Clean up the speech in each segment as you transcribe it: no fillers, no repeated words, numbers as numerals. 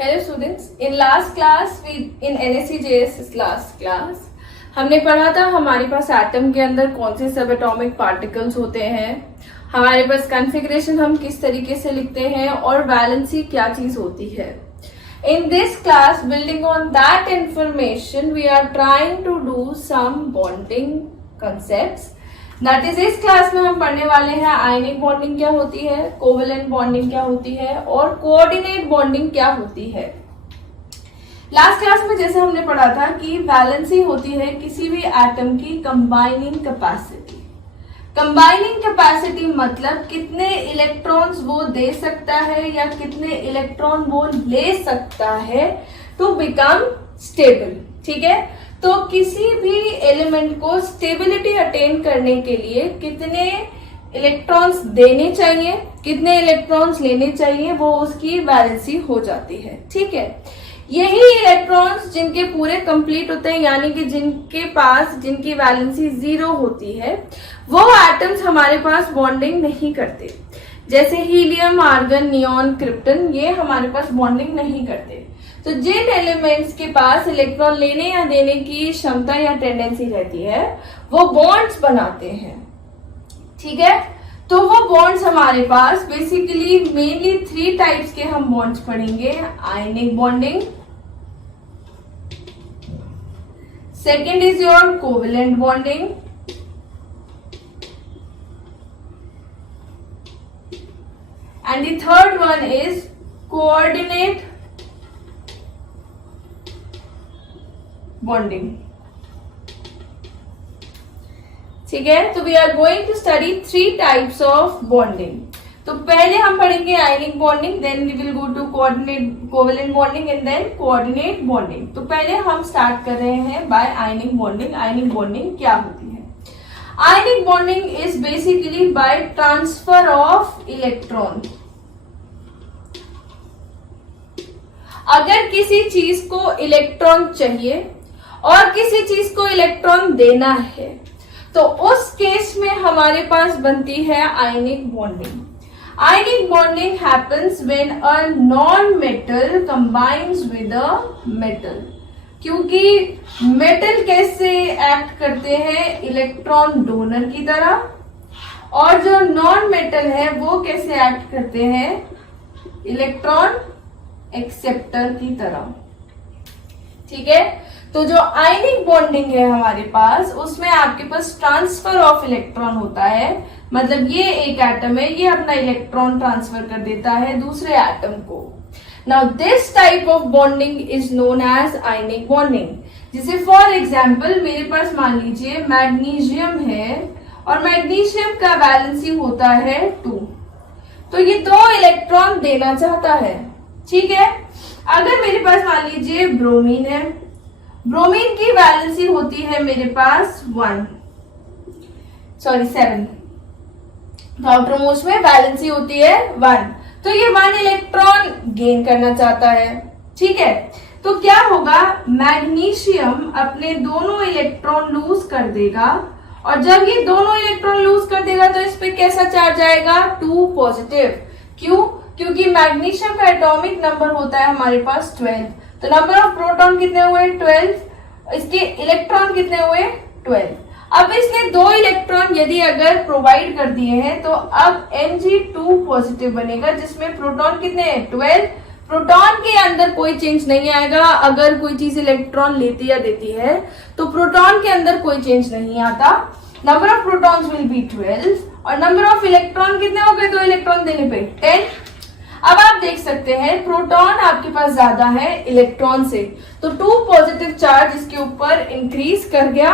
Hello students, in last class in NSE-JS last class हमने पढ़ा था हमारे पास एटम के अंदर कौन से सब एटॉमिक पार्टिकल्स होते हैं, हमारे पास कॉन्फ़िगरेशन हम किस तरीके से लिखते हैं और वैलेंसी क्या चीज होती है। In this class, building on that information, we are trying to do some bonding concepts. That is, इस क्लास में हम पढ़ने वाले हैं आयनिक बॉन्डिंग क्या होती है, कोवेलेंट बॉन्डिंग क्या होती है और कोऑर्डिनेट बॉन्डिंग क्या होती है। लास्ट क्लास में जैसे हमने पढ़ा था कि वैलेंसी होती है किसी भी एटम की कंबाइनिंग कैपेसिटी। कंबाइनिंग कैपेसिटी मतलब कितने इलेक्ट्रॉन्स वो दे सकता है या कितने इलेक्ट्रॉन वो ले सकता है टू बिकम स्टेबल। ठीक है, तो किसी भी एलिमेंट को स्टेबिलिटी अटेन करने के लिए कितने इलेक्ट्रॉन्स देने चाहिए, कितने इलेक्ट्रॉन्स लेने चाहिए, वो उसकी वैलेंसी हो जाती है। ठीक है, यही इलेक्ट्रॉन्स जिनके पूरे कंप्लीट होते हैं यानी कि जिनकी वैलेंसी 0 होती है वो एटम्स हमारे पास बॉन्डिंग नहीं करते। जैसे हीलियम, आर्गन, नियॉन, क्रिप्टन, ये हमारे पास बॉन्डिंग नहीं करते। तो जिन एलिमेंट्स के पास इलेक्ट्रॉन लेने या देने की क्षमता या टेंडेंसी रहती है वो बॉन्ड्स बनाते हैं। ठीक है, तो वो बॉन्ड्स हमारे पास बेसिकली मेनली 3 टाइप्स के हम बॉन्ड्स पढ़ेंगे। Ionic bonding, second is your covalent bonding, and the third one is coordinate bonding. ठीक है, तो we are going to study 3 types of bonding. तो पहले हम पढ़ेंगे ionic bonding, then we will go to covalent bonding and then coordinate bonding. तो पहले हम स्टार्ट कर रहे हैं by ionic bonding. Ionic bonding क्या होती है? Ionic bonding is basically by transfer of electron. अगर किसी चीज को इलेक्ट्रॉन चाहिए और किसी चीज को इलेक्ट्रॉन देना है तो उस केस में हमारे पास बनती है ionic bonding. Ionic bonding happens when a non metal combines with a metal. क्योंकि मेटल कैसे एक्ट करते हैं? इलेक्ट्रॉन डोनर की तरह, और जो नॉन मेटल है वो कैसे एक्ट करते हैं? इलेक्ट्रॉन एक्सेप्टर की तरह। ठीक है, तो जो आयनिक बॉन्डिंग है हमारे पास उसमें आपके पास ट्रांसफर ऑफ इलेक्ट्रॉन होता है। मतलब ये एक एटम है, ये अपना इलेक्ट्रॉन ट्रांसफर कर देता है दूसरे एटम को। Now this type of bonding is known as ionic bonding. जैसे फॉर एग्जांपल मेरे पास मान लीजिए मैग्नीशियम है और मैग्नीशियम का वैलेंसी होता है 2, तो ये 2 इलेक्ट्रॉन देना चाहता है। ठीक है, अगर मेरे पास मान लीजिए ब्रोमीन है, ब्रोमीन की वैलेंसी होती है मेरे पास 7। तो आउटरमोस्ट में वैलेंसी होती है 1, तो ये 1 इलेक्ट्रॉन गेन करना चाहता है। ठीक है, तो क्या होगा? मैग्नीशियम अपने दोनों इलेक्ट्रॉन लूज कर देगा, और जब ये दोनों इलेक्ट्रॉन लूज कर देगा तो इस पे कैसा चार्ज आएगा? 2 पॉजिटिव। क्यों? क्योंकि मैग्नीशियम का एटॉमिक नंबर होता है हमारे पास 12। तो नंबर ऑफ प्रोटॉन कितने हुए? 12। इसके इलेक्ट्रॉन कितने हुए? 12। अब इसने 2 इलेक्ट्रॉन यदि अगर प्रोवाइड कर दिए हैं तो अब Mg2 पॉजिटिव बनेगा, जिसमें प्रोटॉन कितने हैं? 12। प्रोटॉन के अंदर कोई चेंज नहीं आएगा। अगर कोई चीज इलेक्ट्रॉन लेती या देती है तो प्रोटॉन के अंदर कोई चेंज नहीं आता। Number of protons will be 12 और नंबर ऑफ इलेक्ट्रॉन कितने हो गए? 2 इलेक्ट्रॉन देने पे 10। अब आप देख सकते हैं प्रोटॉन आपके पास ज्यादा है इलेक्ट्रॉन से, तो 2 पॉजिटिव चार्ज इसके ऊपर इंक्रीज कर गया।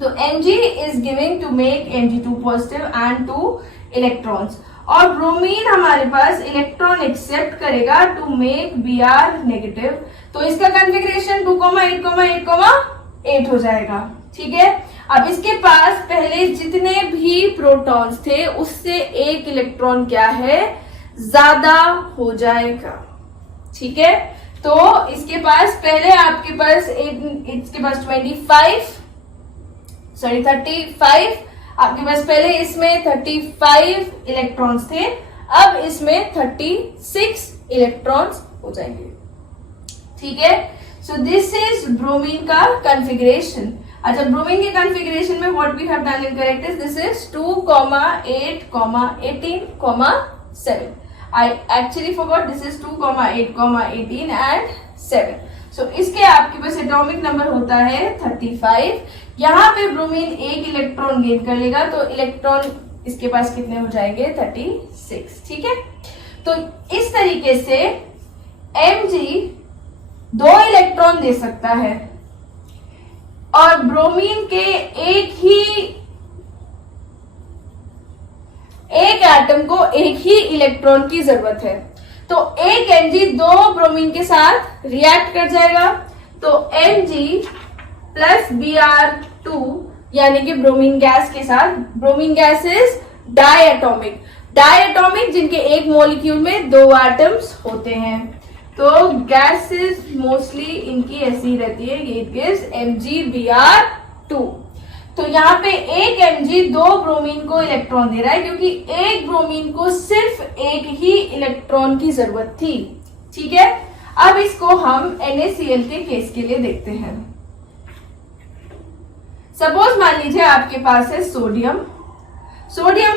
तो Mg is giving to make Mg2 positive and 2 electrons, और ब्रोमीन हमारे पास इलेक्ट्रॉन एक्सेप्ट करेगा टू मेक Br नेगेटिव। तो इसका कॉन्फ़िगरेशन 2,8,8,8 हो जाएगा। ठीक है, अब इसके पास पहले जितने भी प्रोटॉन्स थे उससे 1 इलेक्ट्रॉन क्या है? ज्यादा हो जाएगा। ठीक है, तो इसके पास पहले आपके पास इसके पास 35 आपके पास पहले इसमें 35 इलेक्ट्रॉन्स थे, अब इसमें 36 इलेक्ट्रॉन्स हो जाएंगे। ठीक है, सो दिस इज ब्रोमीन का कॉन्फ़िगरेशन। अच्छा, ब्रोमीन के कॉन्फ़िगरेशन में what we have done in characters, this is 2, 8, 18, 7. I actually forgot this is 2, 8, 18 and 7. So इसके आपके पास एटॉमिक नंबर होता है 35। यहाँ पे ब्रोमीन एक इलेक्ट्रॉन गेन कर लेगा तो इलेक्ट्रॉन इसके पास कितने हो जाएंगे, 36। ठीक है, तो इस तरीके से Mg 2 इलेक्ट्रॉन दे सकता है और ब्रोमीन के एक एटम को एक ही इलेक्ट्रॉन की जरूरत है। तो एक Mg 2 ब्रोमीन के साथ रिएक्ट कर जाएगा तो Mg प्लस Br2 यानी कि ब्रोमीन गैस के साथ, ब्रोमीन गैस इज डायएटॉमिक जिनके एक मॉलिक्यूल में 2 एटम्स होते हैं। तो गैसेस मोस्टली इनकी ऐसी रहती है, इट गिव्स MgBr2। तो यहाँ पे एक Mg 2 ब्रोमीन को इलेक्ट्रॉन दे रहा है क्योंकि एक ब्रोमीन को सिर्फ एक ही इलेक्ट्रॉन की जरूरत थी। ठीक है, अब इसको हम NaCl के केस के लिए देखते हैं। सपोज मान लीजिए आपके पास है सोडियम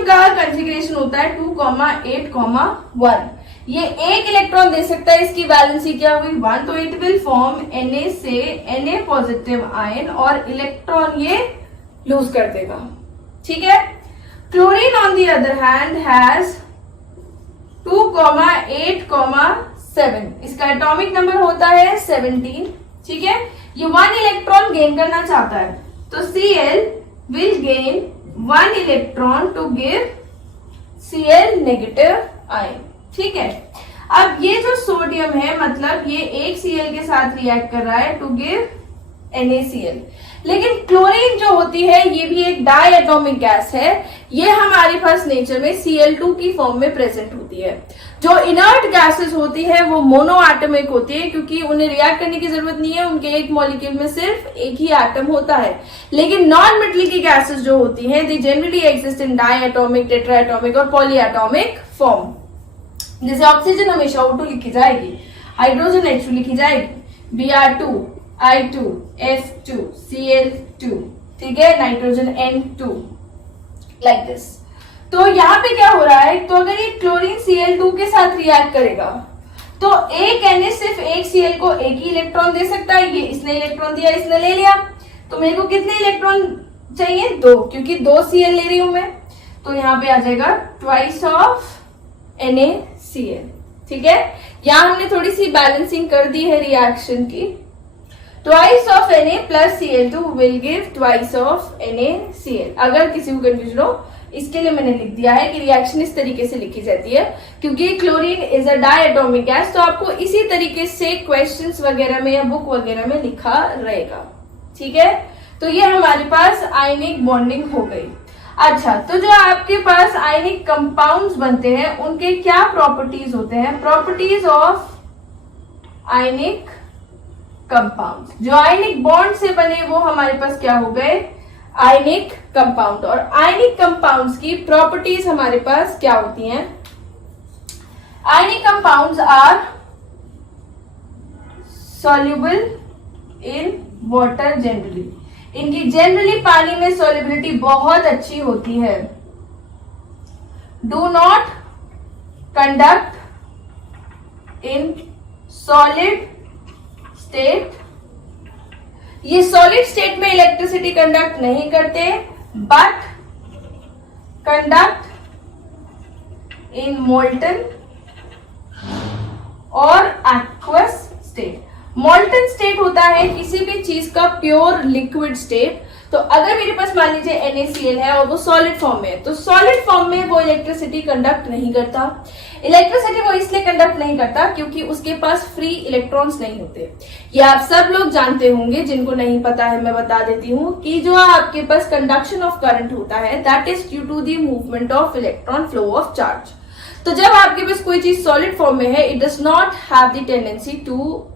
का कॉन्फ़िगरेशन होता है 2, 8, 1। ये एक इलेक्ट्रॉन दे सकता है, इसकी वैलेंसी क्या हुई 1, तो इट विल फॉर्म Na से Na पॉजिटिव आयन और इलेक्ट्रॉन ये लूज कर देगा। ठीक है, chlorine on the other hand has 2, 8, 7। इसका एटॉमिक नंबर होता है 17। ठीक है, ये 1 इलेक्ट्रॉन गेन करना चाहता है तो Cl will gain 1 electron to give Cl negative ion। ठीक है, अब ये जो सोडियम है मतलब ये एक Cl के साथ रिएक्ट कर रहा है टू गिव NaCl, लेकिन क्लोरीन जो होती है ये भी एक डायएटॉमिक गैस है। ये हमारे पास नेचर में Cl2 की फॉर्म में प्रेजेंट होती है। जो इनर्ट गैसेस होती है वो मोनो एटमिक होती है क्योंकि उन्हें रिएक्ट करने की जरूरत नहीं है, उनके एक मॉलिक्यूल में सिर्फ एक ही एटम होता है। लेकिन नॉन मेटलिक गैसेस जो होती हैं दे जनरली एग्जिस्ट इन डायएटॉमिक, टेट्राएटॉमिक और पॉलीएटॉमिक फॉर्म। जैसे ऑक्सीजन हमेशा O2 लिखी जाएगी, हाइड्रोजन H2 लिखी जाएगी, Br2, I2, F2, Cl2। ठीक है, नाइट्रोजन N2 लाइक दिस। तो यहाँ पे क्या हो रहा है, तो अगर ये क्लोरीन Cl2 के साथ रिएक्ट करेगा तो एक Na सिर्फ एक Cl को एक ही इलेक्ट्रॉन दे सकता है। ये इसने इलेक्ट्रॉन दिया, इसने ले लिया, तो मेरे को कितने इलेक्ट्रॉन चाहिए, 2, क्योंकि 2 Cl ले रही हूं मैं। तो यहाँ पे आ जाएगा ट्वाइस ऑफ NaCl। ठीक है, यहाँ हमने थोड़ी सी बैलेंसिंग कर दी है रिएक्शन की। Twice of Na plus Cl2 will give twice of NaCl। अगर किसी को कंफ्यूजन हो इसके लिए मैंने लिख दिया है कि रिएक्शन इस तरीके से लिखी जाती है क्योंकि क्लोरीन इज अ डायएटॉमिक गैस। तो आपको इसी तरीके से क्वेश्चंस वगैरह में या बुक वगैरह में लिखा रहेगा। ठीक है, तो ये हमारे पास आयनिक बॉन्डिंग हो गई। अच्छा, तो जो आपके पास आयनिक कंपाउंड्स बनते हैं उनके क्या प्रॉपर्टीज होते हैं, प्रॉपर्टीज ऑफ आयनिक कंपाउंड्स। जो आयनिक बॉन्ड से बने वो हमारे पास क्या हो गए, आयनिक कंपाउंड। और आयनिक कंपाउंड्स की प्रॉपर्टीज हमारे पास क्या होती हैं, ionic compounds are soluble in water generally. इनकी जनरली पानी में सॉल्युबिलिटी बहुत अच्छी होती है। Do not conduct in solid state. ये सॉलिड स्टेट में इलेक्ट्रिसिटी कंडक्ट नहीं करते बट कंडक्ट इन मोल्टन और एक्वस स्टेट। मोल्टन स्टेट होता है किसी भी चीज का प्योर लिक्विड स्टेट। तो अगर मेरे पास मान लीजिए NaCl है और वो सॉलिड फॉर्म में है तो सॉलिड फॉर्म में वो इलेक्ट्रिसिटी कंडक्ट नहीं करता। इलेक्ट्रिसिटी वो इसलिए कंडक्ट नहीं करता क्योंकि उसके पास फ्री इलेक्ट्रॉन्स नहीं होते। ये आप सब लोग जानते होंगे, जिनको नहीं पता है मैं बता देती हूँ कि जो आपके पास कंडक्शन ऑफ करंट होता है that is due to the movement of electron, flow of charge. तो जब आपके पास कोई चीज सॉलिड फॉर्म में है it does not have the tendency to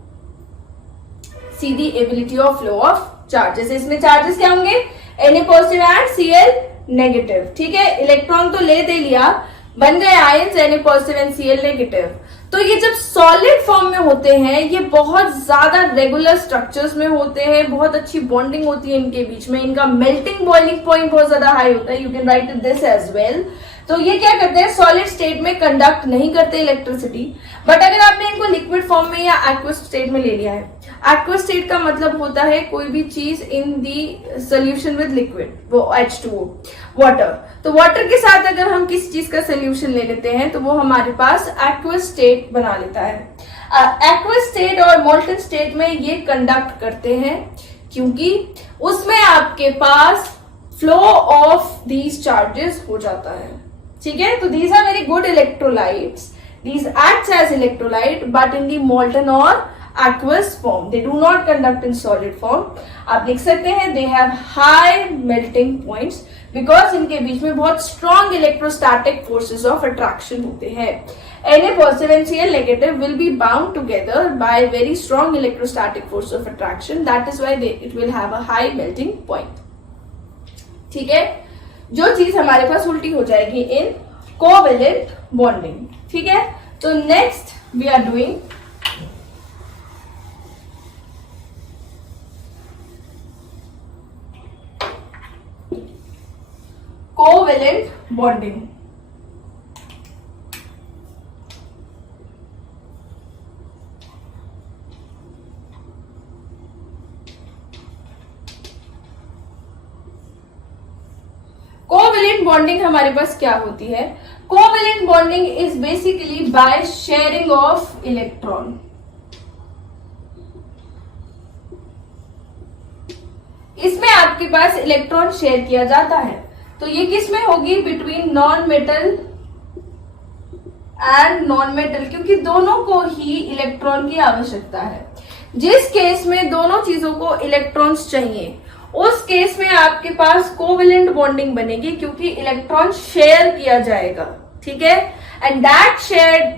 see the ability of flow of charge. जैसे इसमें चार्जेस क्या होंगे, Na positive and Cl negative. ठीक है, इलेक्ट्रॉन तो ले दे लिया, बन गए ions Na positive and Cl negative. तो ये जब सॉलिड फॉर्म में होते हैं ये बहुत ज्यादा रेगुलर स्ट्रक्चर्स में होते हैं, बहुत अच्छी बॉन्डिंग होती है इनके बीच में, इनका मेल्टिंग बॉइलिंग पॉइंट बहुत ज्यादा हाई होता है, you can write this as well. तो ये क्या करते हैं, सॉलिड स्टेट में कंडक्ट नहीं करते इलेक्ट्रिसिटी, बट अगर आपने इनको लिक्विड फॉर्म में या एक्वस स्टेट में ले लिया है, एक्वस स्टेट का मतलब होता है कोई भी चीज इन दी सोल्यूशन विद लिक्विड, वो H2O वाटर, तो वाटर के साथ अगर हम किसी चीज का सोल्यूशन ले लेते हैं तो वो हमारे पास एक्वस स्टेट बना लेता है। एक्वस स्टेट और मोल्टन स्टेट में ये कंडक्ट करते हैं क्योंकि उसमें आपके पास फ्लो ऑफ दीज चार्जेस हो जाता है, ठीक है। तो these are very good electrolytes, these acts as electrolyte but in the molten और aqueous form, they do not conduct in solid form। आप लिख सकते हैं they have high melting points because इनके बीच में बहुत strong electrostatic forces of attraction होते हैं। Na positive and Cl negative will be bound together by very strong electrostatic force of attraction, that is why it will have a high melting point, ठीक है। जो चीज हमारे पास उल्टी हो जाएगी इन कोवेलेंट बॉन्डिंग, ठीक है। तो next we are doing covalent bonding. Covalent bonding हमारे पास क्या होती है, covalent bonding is basically by sharing of electron. इसमें आपके पास इलेक्ट्रॉन शेयर किया जाता है, तो ये किस में होगी, between non metal and non metal, क्योंकि दोनों को ही इलेक्ट्रॉन की आवश्यकता है। जिस केस में दोनों चीजों को इलेक्ट्रॉन्स चाहिए उस केस में आपके पास कोवेलेंट बॉन्डिंग बनेगी क्योंकि इलेक्ट्रॉन शेयर किया जाएगा, ठीक है। And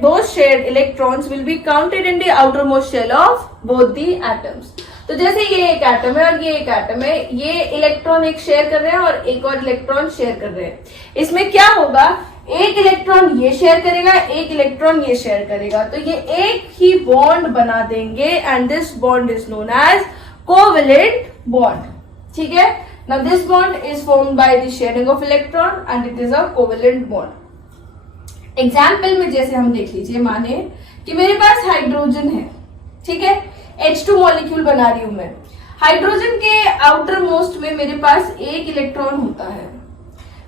those shared electrons will be counted in the outermost shell of both the atoms। तो जैसे ये एक एटम है और ये एक एटम है, ये इलेक्ट्रॉन एक शेयर कर रहे हैं और एक और इलेक्ट्रॉन शेयर कर रहे हैं। इसमें क्या होगा, एक इलेक्ट्रॉन ये शेयर करेगा, एक इलेक्ट्रॉन ये शेयर करेगा, तो ये एक ही बॉन्ड बना देंगे and this bond is known as covalent bond, ठीक है। Now this bond is formed by the sharing of electron and it is a covalent bond. Example में जैसे हम देख लीजिए, माने कि मेरे पास हाइड्रोजन है, ठीक है, H2 मॉलिक्यूल बना रही हूं मैं। हाइड्रोजन के आउटर मोस्ट में मेरे पास एक इलेक्ट्रॉन होता है,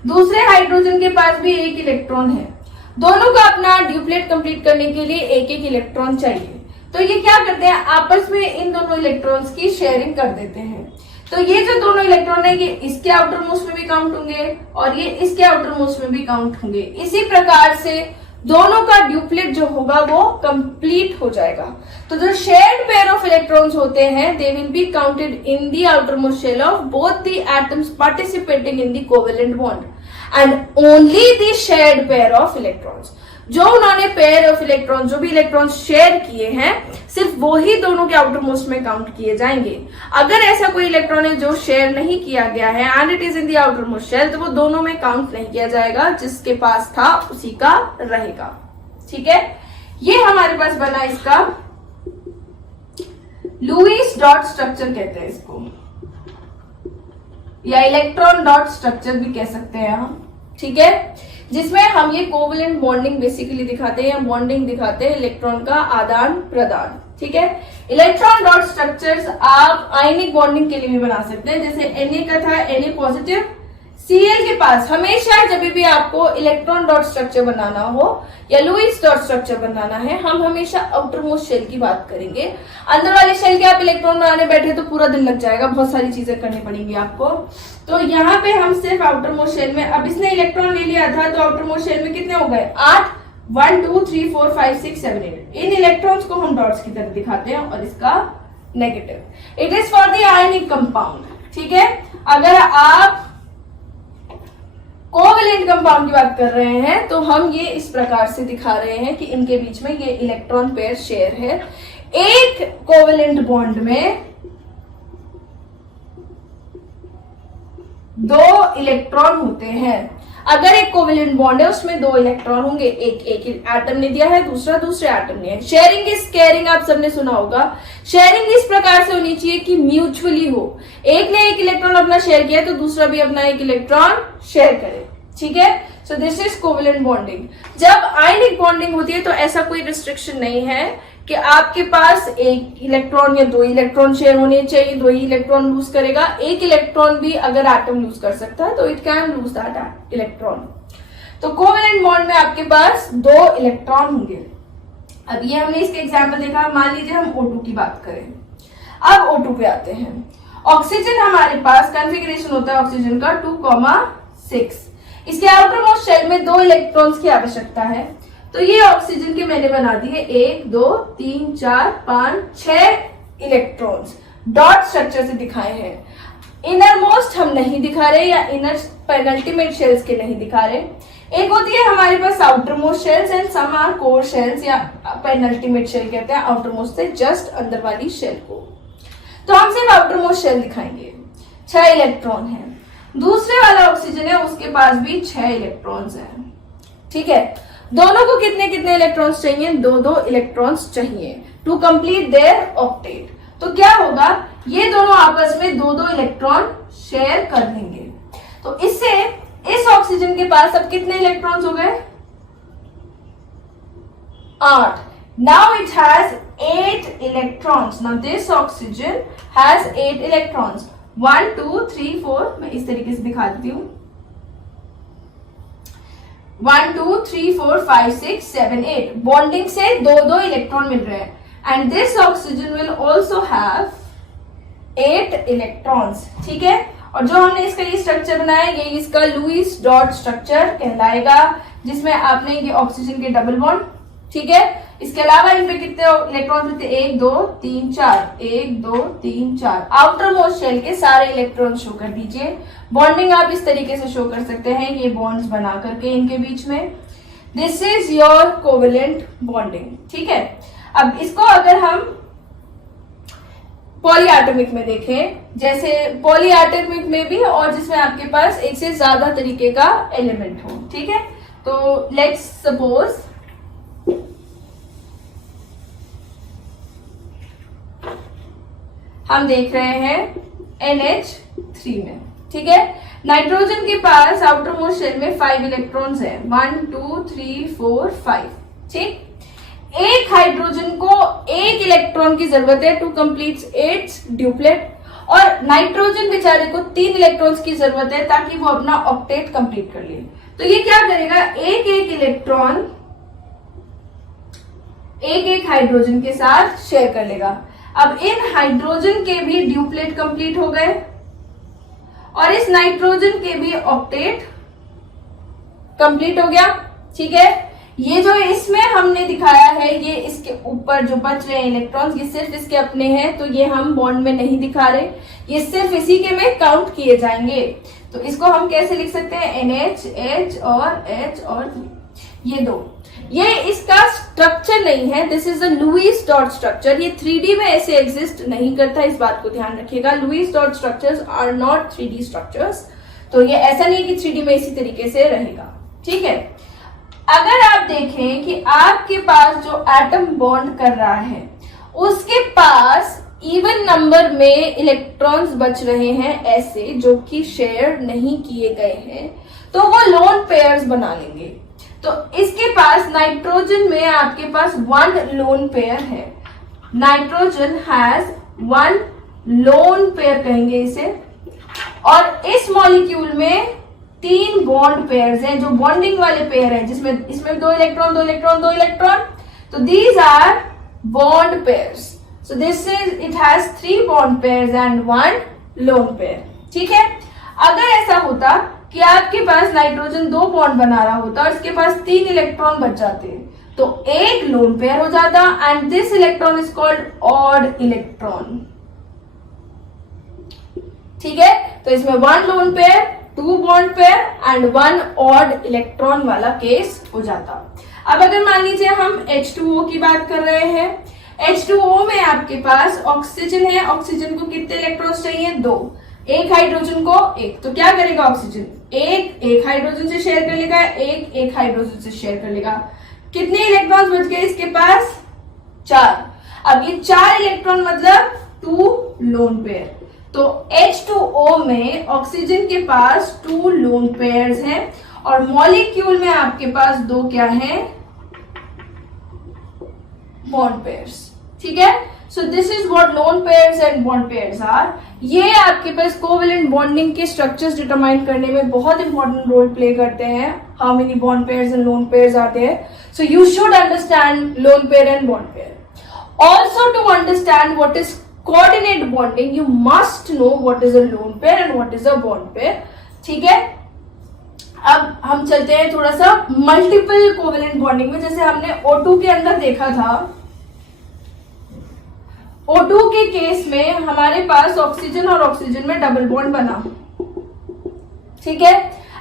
दूसरे हाइड्रोजन के पास भी एक इलेक्ट्रॉन है, दोनों का अपना ड्यूप्लेट कंप्लीट करने के लिए एक एक इलेक्ट्रॉन चाहिए। तो ये क्या करते हैं, आपस में इन दोनों इलेक्ट्रॉन्स की शेयरिंग कर देते हैं। तो ये जो दोनों इलेक्ट्रॉन है ये इसके आउटर मोस्ट में भी काउंट होंगे और ये इसके आउटर मोस्ट में भी काउंट होंगे। इसी प्रकार से दोनों का ड्यूप्लेट जो होगा वो कंप्लीट हो जाएगा। तो जो शेयर्ड पेयर ऑफ इलेक्ट्रॉन्स होते हैं they will be counted in the outer most shell of both the atoms participating in the covalent bond and only the shared pair of electrons. जो उन्होंने पेयर ऑफ इलेक्ट्रॉन, जो भी electron share किए हैं, सिर्फ वो ही दोनों के आउटर मोस्ट में काउंट किए जाएंगे। अगर ऐसा कोई इलेक्ट्रॉन है जो शेयर नहीं किया गया है and it is in the outer most shell, तो वो दोनों में काउंट नहीं किया जाएगा, जिसके पास था उसी का रहेगा, ठीक है। ये हमारे पास बना इसका लुईस डॉट स्ट्रक्चर कहते हैं इसको, या इलेक्ट्रॉन डॉट स्ट्रक्चर भी कह सकते हैं हम, ठीक है, जिसमें हम ये कोवेलेंट बॉन्डिंग बेसिकली दिखाते हैं, बॉन्डिंग दिखाते हैं इलेक्ट्रॉन का आदान प्रदान, ठीक है। इलेक्ट्रॉन डॉट स्ट्रक्चर्स आप आयनिक बॉन्डिंग के लिए भी बना सकते हैं, जैसे Na का था Na पॉजिटिव, Cl के पास हमेशा जब भी आपको इलेक्ट्रॉन डॉट स्ट्रक्चर बनाना हो या लुईस डॉट स्ट्रक्चर बनाना है, हम हमेशा आउटर मोस्ट शेल की बात करेंगे। अंदर वाले शेल के आप इलेक्ट्रॉन बनाने बैठे तो पूरा दिन लग जाएगा, बहुत सारी चीजें करनी पड़ेंगी आपको। तो यहाँ पे हम सिर्फ आउटर मोस्ट शेल में, अब इसने इलेक्ट्रॉन ले लिया था तो आउटर मोस्ट शेल में कितने हो गए, 8, 1 2 3 4 5 6 7 8। इन इलेक्ट्रॉन्स को हम डॉट्स की तरह दिखाते हैं और इसका negative. It is for the ionic compound, ठीक है। अगर आप कोवेलेंट कंपाउंड की बात कर रहे हैं तो हम ये इस प्रकार से दिखा रहे हैं कि इनके बीच में ये इलेक्ट्रॉन पेयर शेयर है। एक कोवेलेंट बॉन्ड में 2 इलेक्ट्रॉन होते हैं। अगर एक कोवेलेंट बॉन्ड है उसमें 2 इलेक्ट्रॉन होंगे, एक एटम ने दिया है, दूसरा दूसरे एटम ने है। शेयरिंग इज केयरिंग आप सबने सुना होगा। शेयरिंग इस प्रकार से होनी चाहिए कि म्यूचुअली हो, एक ने एक इलेक्ट्रॉन अपना शेयर किया तो दूसरा भी अपना एक इलेक्ट्रॉन शेयर करे, ठीक है। So this is covalent bonding. जब आयनिक बॉन्डिंग होती है तो ऐसा कोई रिस्ट्रिक्शन नहीं है कि आपके पास एक इलेक्ट्रॉन या 2 इलेक्ट्रॉन शेयर होने चाहिए, 2 ही इलेक्ट्रॉन लूज करेगा। एक इलेक्ट्रॉन भी अगर एटम लूज कर सकता है तो it can lose that electron. तो कोवेलेंट बॉन्ड में आपके पास 2 इलेक्ट्रॉन होंगे। अब ये हमने इसके एग्जाम्पल देखा। मान लीजिए हम O2 की बात करें। अब O2 पे आते हैं। ऑक्सीजन हमारे पास कॉन्फ़िगरेशन होता है ऑक्सीजन का 2,6। इसके आउटर मोस्ट शेल में 2 इलेक्ट्रॉन्स की आवश्यकता है। तो ये ऑक्सीजन के मैंने बना दिए 1 2 3 4 5 6 इलेक्ट्रॉन्स डॉट स्ट्रक्चर से दिखाए हैं। इनर मोस्ट हम नहीं दिखा रहे या इनर पेनल्टीमेट शेल्स के नहीं दिखा रहे। एक होती है हमारे पास outermost shells and some are core shells या पेनल्टीमेट शेल कहते हैं आउटर मोस्ट से जस्ट अंदर वाली शेल को। तो हम सिर्फ आउटर मोस्ट शेल दिखाएंगे। 6 इलेक्ट्रॉन है। दूसरे वाला ऑक्सीजन है उसके पास भी 6 इलेक्ट्रॉन्स हैं, ठीक है। दोनों को कितने कितने इलेक्ट्रॉन्स चाहिए? 2-2 इलेक्ट्रॉन्स चाहिए टू कंप्लीट देयर ऑक्टेट। तो क्या होगा, ये दोनों आपस में 2-2 इलेक्ट्रॉन शेयर कर लेंगे। तो इससे इस ऑक्सीजन के पास अब कितने इलेक्ट्रॉन्स हो गए? 8। Now it has 8 electrons. Now this oxygen has 8 electrons. 1 2 3 4। मैं इस तरीके से दिखा देती हूं। 1 2 3 4 5 6 7 8। बॉन्डिंग से 2-2 इलेक्ट्रॉन मिल रहे हैं। And this oxygen will also have 8 electrons, ठीक है। और जो हमने इसका ये स्ट्रक्चर बनाया ये इसका लुईस डॉट स्ट्रक्चर कहलाएगा, जिसमें आपने ये ऑक्सीजन के डबल बॉन्ड, ठीक है। इसके अलावा इनपे कितने इलेक्ट्रॉन होते हैं? 1 2 3 4 1 2 3 4। आउटर मोस्ट शेल के सारे इलेक्ट्रॉन शो कर दीजिए। बॉन्डिंग आप इस तरीके से शो कर सकते हैं, ये बॉन्ड्स बना करके इनके बीच में। This is your covalent bonding, ठीक है। अब इसको अगर हम पॉलीएटॉमिक में देखें, जैसे पॉलीएटॉमिक में भी और जिसमें आपके पास एक से ज्यादा तरीके का एलिमेंट हो, ठीक है। तो लेट्स सपोज हम देख रहे हैं NH3 में, ठीक है। नाइट्रोजन के पास आउटर मोस्ट शेल में 5 इलेक्ट्रॉन्स है। 1 2 3 4 5, ठीक। एक हाइड्रोजन को 1 इलेक्ट्रॉन की जरूरत है टू कंप्लीट इट्स ड्यूप्लेट, और नाइट्रोजन बेचारे को 3 इलेक्ट्रॉन्स की जरूरत है ताकि वो अपना ऑक्टेट कंप्लीट कर ले। तो ये क्या करेगा, एक इलेक्ट्रॉन एक हाइड्रोजन के साथ शेयर कर लेगा। अब इन हाइड्रोजन के भी ड्यूप्लेट कंप्लीट हो गए और इस नाइट्रोजन के भी ऑक्टेट कंप्लीट हो गया, ठीक है। ये जो इसमें हमने दिखाया है ये इसके ऊपर जो बच रहे हैं इलेक्ट्रॉन्स ये सिर्फ इसके अपने हैं, तो ये हम बॉन्ड में नहीं दिखा रहे, ये सिर्फ इसी के में काउंट किए जाएंगे। तो इसको हम कैसे लिख सकते हैं? NH H और ये 2। ये इसका स्ट्रक्चर नहीं है, this is a Lewis dot structure. ये 3D में ऐसे एग्जिस्ट नहीं करता, इस बात को ध्यान रखिएगा। Lewis dot structures are not 3D structures. तो ये ऐसा नहीं कि 3D में इसी तरीके से रहेगा, ठीक है। अगर आप देखें कि आपके पास जो एटम बॉन्ड कर रहा है उसके पास इवन नंबर में इलेक्ट्रॉन्स बच रहे हैं ऐसे जो कि शेयर नहीं किए गए हैं, तो वो लोन पेयर्स बना लेंगे। तो इसके पास नाइट्रोजन में आपके पास 1 लोन पेयर है। नाइट्रोजन हैज 1 लोन पेयर कहेंगे इसे, और इस मॉलिक्यूल में 3 बॉन्ड पेयर्स हैं जो बॉन्डिंग वाले पेयर हैं, जिसमें इसमें 2 इलेक्ट्रॉन 2 इलेक्ट्रॉन 2 इलेक्ट्रॉन। तो these are bond pairs. So this is it has 3 bond pairs and 1 lone pair, ठीक है। अगर ऐसा होता कि आपके पास नाइट्रोजन 2 बॉन्ड बना रहा होता और इसके पास 3 इलेक्ट्रॉन बच जाते तो 1 लोन पेयर हो जाता and this electron is called odd electron, ठीक है। तो इसमें 1 lone pair 2 bond pair and 1 odd electron वाला केस हो जाता। अब अगर मान लीजिए हम H2O की बात कर रहे हैं, H2O में आपके पास ऑक्सीजन है, ऑक्सीजन को कितने इलेक्ट्रॉन्स चाहिए? 2। एक हाइड्रोजन को एक, तो क्या करेगा ऑक्सीजन, एक हाइड्रोजन से शेयर कर लेगा, एक हाइड्रोजन से शेयर कर लेगा। कितने इलेक्ट्रॉन्स बच गए इसके पास, 4। अब ये 4 इलेक्ट्रॉन मतलब 2 लोन पेयर, तो H2O में ऑक्सीजन के पास 2 लोन पेयर्स हैं और मॉलिक्यूल में आपके पास 2 क्या हैं, बॉन्ड पेयर्स। ठीक है, so this is what lone pairs and bond pairs are. ये आपके पास कोवेलेंट बॉन्डिंग के स्ट्रक्चर्स डिटरमाइन करने में बहुत इंपॉर्टेंट रोल प्ले करते हैं। How many bond pairs and lone pairs are there, so you should understand lone pair and bond pair. Also to understand what is coordinate bonding, you must know what is a lone pair and what is a bond pair. ठीक है, अब हम चलते हैं थोड़ा सा multiple covalent bonding में। जैसे हमने O2 के अंदर देखा था, O2 के केस में हमारे पास ऑक्सीजन और ऑक्सीजन में डबल बॉन्ड बना। ठीक है,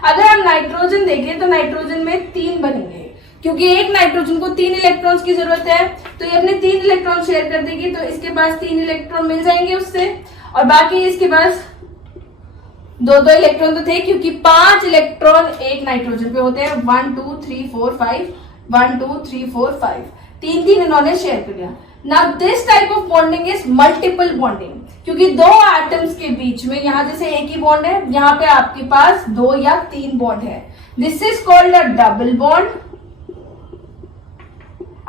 अगर हम नाइट्रोजन देखें तो नाइट्रोजन में 3 बनेंगे, क्योंकि एक नाइट्रोजन को 3 इलेक्ट्रॉन्स की जरूरत है, तो ये अपने 3 इलेक्ट्रॉन शेयर कर देगी, तो इसके पास 3 इलेक्ट्रॉन मिल जाएंगे उससे, और बाकी इसके पास 2 इलेक्ट्रॉन तो थे, क्योंकि 5 इलेक्ट्रॉन एक नाइट्रोजन पे होते हैं। 1 2 3 4 5, 1 2 3 4 5, 3 इन्होंने शेयर कर दिया। Now this type of bonding is multiple bonding, क्योंकि 2 एटम्स के बीच में यहां जैसे एक ही बॉन्ड है, यहां पे आपके पास 2 या 3 बॉन्ड है। This is called a double bond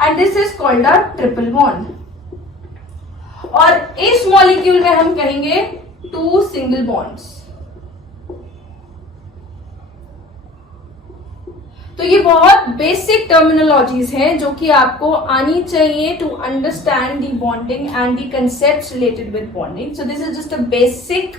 and this is called a triple bond. और इस मॉलिक्यूल में हम कहेंगे 2 सिंगल बॉन्ड्स। तो ये बहुत बेसिक टर्मिनोलॉजीज हैं जो कि आपको आनी चाहिए to understand the bonding and the concepts related with bonding. So this is just a basic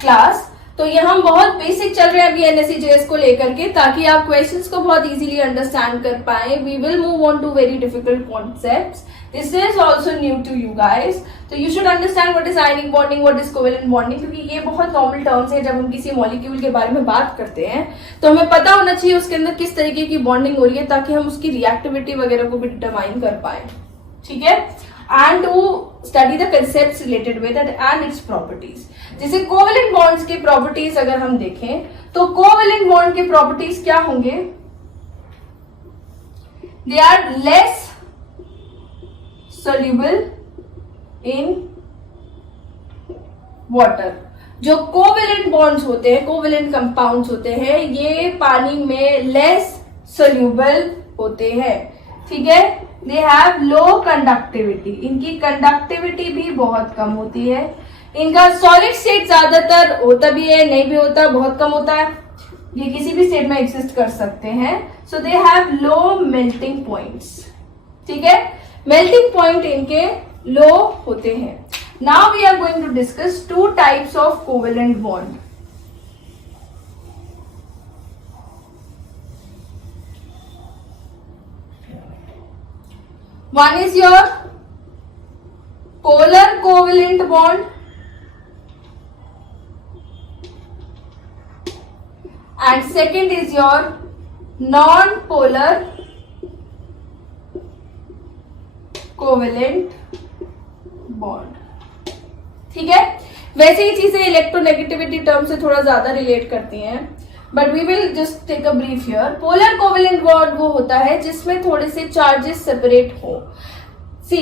class. तो ये हम बहुत बेसिक चल रहे हैं अभी NSEJS को लेकर के, ताकि आप क्वेश्चंस को बहुत इजीली अंडरस्टैंड कर पाए। We will move on to very difficult concepts. This is also new to you guys, तो you should understand what is ionic bonding, what is covalent bonding, क्योंकि ये बहुत नॉर्मल टर्म्स है। जब हम किसी मॉलिक्यूल के बारे में बात करते हैं तो हमें पता होना चाहिए उसके अंदर किस तरीके की बॉन्डिंग हो रही है, ताकि हम उसकी रिएक्टिविटी वगैरह को भी डिटरमाइन कर पाए। ठीक है, and to study the concepts related with it and its properties। जैसे कोवेलेंट बॉन्ड्स के प्रॉपर्टीज अगर हम देखें तो कोवेलेंट बॉन्ड के प्रॉपर्टीज क्या होंगे, they are less soluble in water। जो कोवेलेंट बॉन्ड्स होते हैं, कोवेलेंट कंपाउंड्स होते हैं, ये पानी में लेस सोल्यूबल होते हैं। ठीक है, दे हैव लो कंडक्टिविटी, इनकी कंडक्टिविटी भी बहुत कम होती है। इनका सॉलिड स्टेट ज्यादातर होता भी है, नहीं भी होता, बहुत कम होता है। ये किसी भी स्टेट में एग्जिस्ट कर सकते हैं। So they have low melting points. ठीक है, मेल्टिंग पॉइंट इनके लो होते हैं। Now we are going to discuss 2 types of covalent bond. One is your polar covalent bond and second is your non-polar covalent bond। ठीक है, वैसे ही चीजें electronegativity term से थोड़ा ज्यादा रिलेट करती हैं, but we will just take a brief here. Polar covalent bond वो होता है जिसमें थोड़े से चार्जेस सेपरेट हो। सी,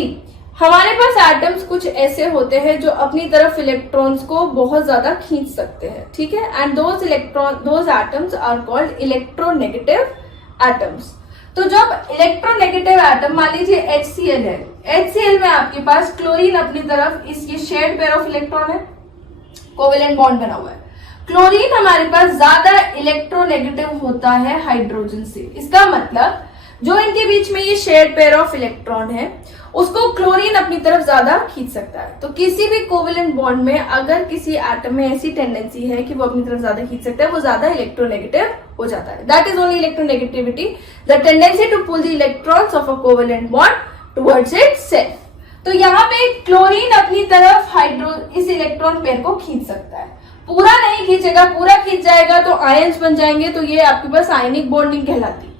हमारे पास एटम्स कुछ ऐसे होते हैं जो अपनी तरफ इलेक्ट्रॉन्स को बहुत ज्यादा खींच सकते हैं। ठीक है, and those atoms are called electronegative atoms. तो जब इलेक्ट्रोनेगेटिव एटम, मान लीजिए HCl है, HCl में आपके पास क्लोरीन अपनी तरफ ये शेयर्ड पेयर ऑफ इलेक्ट्रॉन है, कोवेलेंट बॉन्ड बना हुआ है। क्लोरीन हमारे पास ज्यादा इलेक्ट्रोनेगेटिव होता है हाइड्रोजन से। इसका मतलब जो इनके बीच में ये शेयर्ड पेयर ऑफ इलेक्ट्रॉन है उसको क्लोरीन अपनी तरफ ज्यादा खींच सकता है। तो किसी भी कोवेलेंट बॉन्ड में अगर किसी एटम में ऐसी टेंडेंसी है कि वो अपनी तरफ ज्यादा खींच सकता है, वो ज्यादा इलेक्ट्रोनेगेटिव हो जाता है। That is only electronegativity, the tendency to pull the electrons of a covalent bond towards itself. तो यहाँ पे क्लोरीन अपनी तरफ इस इलेक्ट्रॉन पेयर को खींच सकता है। पूरा नहीं खींचेगा, पूरा खींच जाएगा तो आयंस बन जाएंगे, तो ये आपके पास आयनिक बॉन्डिंग कहलाती है।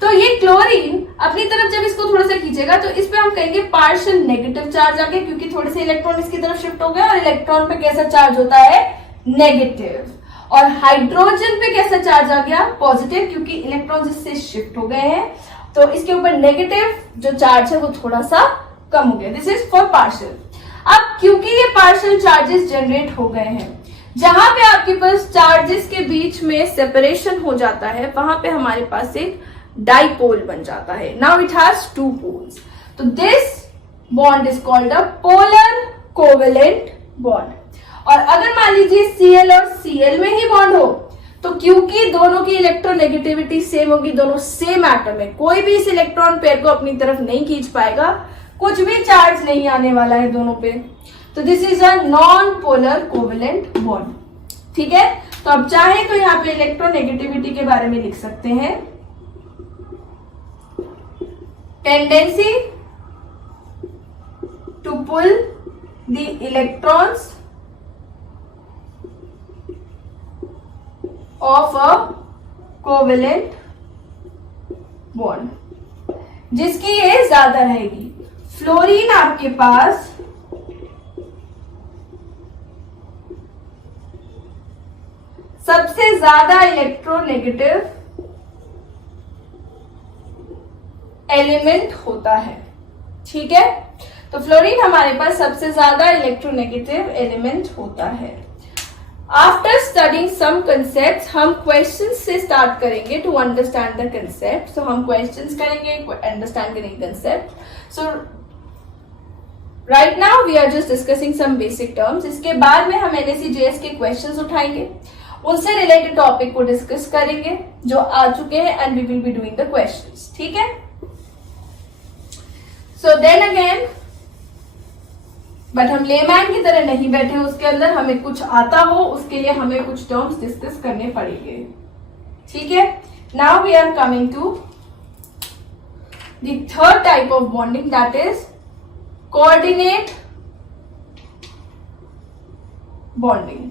तो ये क्लोरीन अपनी तरफ जब इसको थोड़ा सा खींचेगा तो इस पे हम कहेंगे पार्शियल नेगेटिव चार्ज आ गया, क्योंकि थोड़े से इलेक्ट्रॉन इसकी तरफ शिफ्ट हो गया और इलेक्ट्रॉन पे कैसा चार्ज होता है, नेगेटिव। और हाइड्रोजन पे कैसा चार्ज आ गया, पॉजिटिव, क्योंकि इलेक्ट्रॉन इससे शिफ्ट हो गए हैं तो इसके ऊपर नेगेटिव जो चार्ज है वो थोड़ा सा कम हो गया। This is for partial. अब क्योंकि ये पार्शियल चार्जेस जनरेट हो गए हैं, जहां पे आपके पास चार्जेस के बीच में सेपरेशन हो जाता है वहां पे हमारे पास एक डाइपोल बन जाता है। Now it has two poles, तो this bond is called a polar covalent bond. और अगर मान लीजिए Cl और Cl में ही बॉन्ड हो तो क्योंकि दोनों की इलेक्ट्रोनेगेटिविटी सेम होगी, दोनों सेम एटम है, कोई भी इस इलेक्ट्रॉन पेयर को अपनी तरफ नहीं खींच पाएगा, कुछ भी चार्ज नहीं आने वाला है दोनों पे, तो this is a non polar covalent bond. ठीक है, तो अब चाहे तो यहाँ पे इलेक्ट्रोनेगेटिविटी के बारे में लिख सकते हैं, tendency to pull the electrons of a covalent bond, जिसकी ये ज्यादा रहेगी। फ्लोरीन आपके पास सबसे ज्यादा इलेक्ट्रोनेगेटिव एलिमेंट होता है। ठीक है, तो फ्लोरीन हमारे पास सबसे ज्यादा इलेक्ट्रोनेगेटिव एलिमेंट होता है। आफ्टर स्टडिंग सम कंसेप्ट हम क्वेश्चन से स्टार्ट करेंगे to understand the concept. So हम क्वेश्चंस करेंगे, अंडरस्टैंड करेंगे concept. So right now we are just discussing some basic terms. इसके बाद में हम NSE-JS के क्वेश्चंस उठाएंगे, उनसे रिलेटेड टॉपिक को डिस्कस करेंगे जो आ चुके हैं, and we will be doing the questions. ठीक है, सो देन अगेन, बट हम लेमैन की तरह नहीं बैठे, उसके अंदर हमें कुछ आता हो, उसके लिए हमें कुछ टर्म्स डिस्कस करने पड़ेंगे। ठीक है, now we are coming to the third type of bonding, that is coordinate bonding.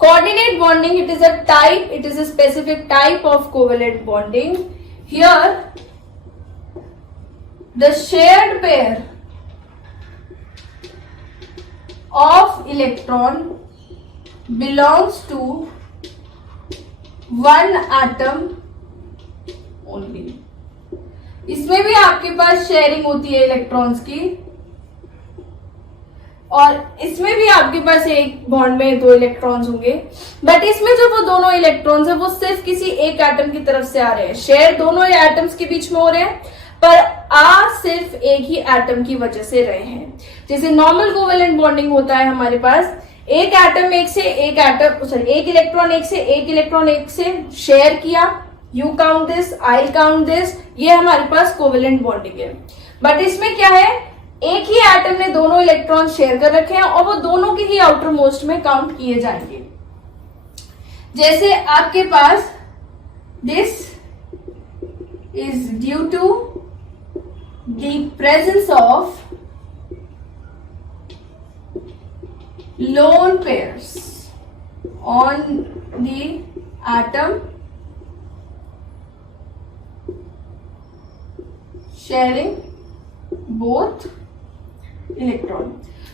Coordinate bonding, it is a type, it is a specific type of covalent bonding. Here, the shared pair of electron belongs to one atom only. इसमें भी आपके पास sharing होती है electrons की, और इसमें भी आपके पास एक बॉन्ड में दो इलेक्ट्रॉन्स होंगे, बट इसमें जो वो दोनों इलेक्ट्रॉन्स है वो सिर्फ किसी एक एटम की तरफ से आ रहे हैं। शेयर दोनों एटम्स के बीच में हो रहे हैं, पर आ सिर्फ एक ही एटम की वजह से रहे हैं। जैसे नॉर्मल कोवेलेंट बॉन्डिंग होता है, हमारे पास एक एटम एक से एक एटम, सॉरी एक इलेक्ट्रॉन एक से शेयर किया, you count this, I count this, ये हमारे पास कोवेलेंट बॉन्डिंग है। बट इसमें क्या है, एक ही एटम ने दोनों इलेक्ट्रॉन शेयर कर रखे हैं और वो दोनों के ही आउटर मोस्ट में काउंट किए जाएंगे। जैसे आपके पास this is due to the presence of lone pairs on the atom sharing both electron.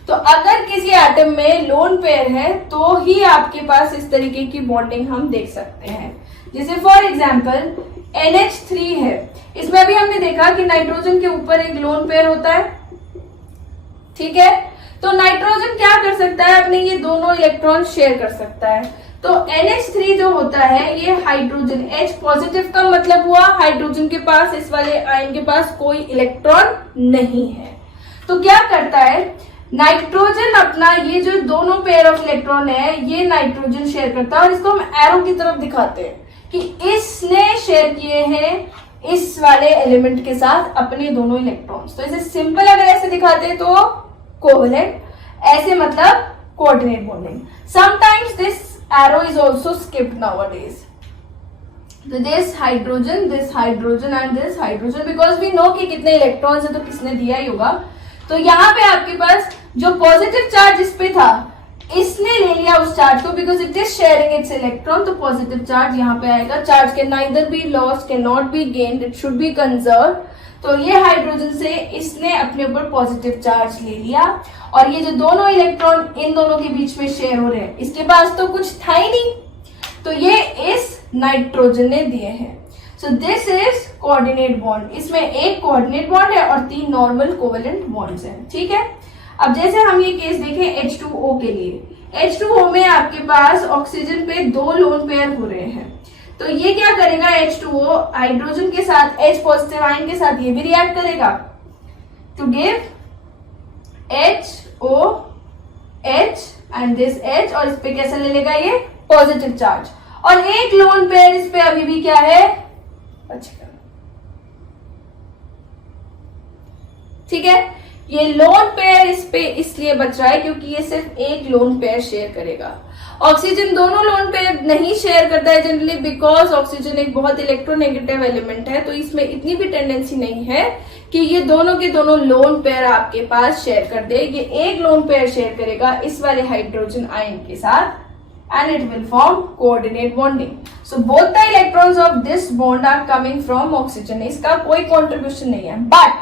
तो अगर किसी एटम में लोन पेयर है तो ही आपके पास इस तरीके की बॉन्डिंग हम देख सकते हैं। जैसे फॉर एग्जांपल NH3 है, इसमें अभी हमने देखा कि नाइट्रोजन के ऊपर एक लोन पेयर होता है। ठीक है, तो नाइट्रोजन क्या कर सकता है, अपने ये दोनों इलेक्ट्रॉन शेयर कर सकता है। तो NH3 जो होता है ये हाइड्रोजन, H पॉजिटिव का मतलब हुआ हाइड्रोजन के पास, इस वाले आयन के पास कोई इलेक्ट्रॉन नहीं है। तो क्या करता है, नाइट्रोजन अपना ये जो दोनों पेयर ऑफ इलेक्ट्रॉन है ये नाइट्रोजन शेयर करता है, और इसको हम एरो की तरफ दिखाते हैं कि इसने शेयर किए हैं इस वाले एलिमेंट के साथ अपने दोनों इलेक्ट्रॉन्स। तो इसे सिंपल अगर ऐसे दिखाते हैं तो कोवेलेंट, ऐसे मतलब coordinate bonding. Sometimes this arrow is also skipped nowadays. So this hydrogen and this hydrogen, because we know कि कितने इलेक्ट्रॉन्स है तो किसने दिया ही होगा। तो यहाँ पे आपके पास जो पॉजिटिव चार्ज इस पे था इसने ले लिया उस चार्ज को because it is sharing it's electron, तो पॉजिटिव चार्ज यहाँ पे आएगा. Charge can neither be lost, can not be gained, it should be conserve. तो ये हाइड्रोजन से इसने अपने ऊपर पॉजिटिव चार्ज ले लिया और ये जो दोनों इलेक्ट्रॉन इन दोनों के बीच में शेयर हो रहे हैं, इसके पास तो कुछ था ही नहीं, तो ये इस नाइट्रोजन ने दिए हैं. सो दिस इज कोऑर्डिनेट बॉन्ड. इसमें एक कोऑर्डिनेट बॉन्ड है और 3 नॉर्मल कोवेलेंट बॉन्ड्स हैं. ठीक है. अब जैसे हम ये केस देखें H2O के लिए, H2O में आपके पास ऑक्सीजन पे 2 लोन पेयर हो रहे हैं, तो ये क्या करेगा, H2O हाइड्रोजन के साथ H पॉजिटिव आयन के साथ ये भी रिएक्ट करेगा to give HOH and this H, और इस पे कैसे ले लेगा ये पॉजिटिव चार्ज, और एक लोन पेयर इस पे अभी भी क्या है, अच्छा. ठीक है. ये लोन पेयर इस पे इसलिए बच रहा है क्योंकि ये सिर्फ एक लोन पेयर शेयर करेगा. ऑक्सीजन दोनों लोन पेयर नहीं शेयर करता है जनरली बिकॉज ऑक्सीजन एक बहुत इलेक्ट्रोनेगेटिव एलिमेंट है, तो इसमें इतनी भी टेंडेंसी नहीं है कि ये दोनों के दोनों लोन पेयर आपके पास शेयर कर दे. ये एक लोन पेयर शेयर करेगा इस वाले हाइड्रोजन आयन के साथ and it will form coordinate bonding. So both the electrons of this bond are coming from oxygen. इसका कोई contribution नहीं है, but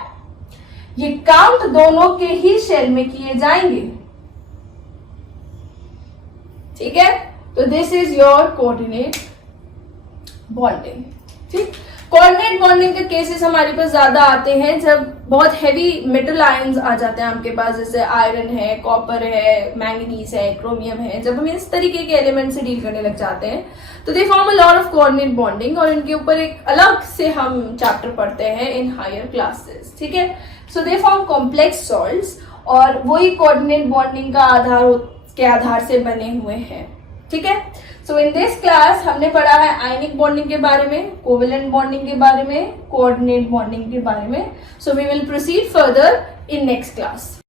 ये काउंट दोनों के ही शेल में किए जाएंगे. ठीक है. तो this is your coordinate bonding. ठीक. कोऑर्डिनेट बॉन्डिंग के केसेस हमारे पास ज्यादा आते हैं जब बहुत हैवी मेटल आयंस आ जाते हैं आपके पास, जैसे आयरन है, कॉपर है, मैंगनीज है, क्रोमियम है. जब हम इस तरीके के एलिमेंट से डील करने लग जाते हैं तो they form a lot of coordinate bonding, और इनके ऊपर एक अलग से हम चैप्टर पढ़ते हैं इन हायर क्लासेस. ठीक है. So they form complex salts, और वही कोऑर्डिनेट बॉन्डिंग का आधार से बने हुए हैं. ठीक है. सो इन दिस क्लास हमने पढ़ा है आयनिक बॉन्डिंग के बारे में, कोवेलेंट बॉन्डिंग के बारे में, कोऑर्डिनेट बॉन्डिंग के बारे में. So we will proceed further in next class.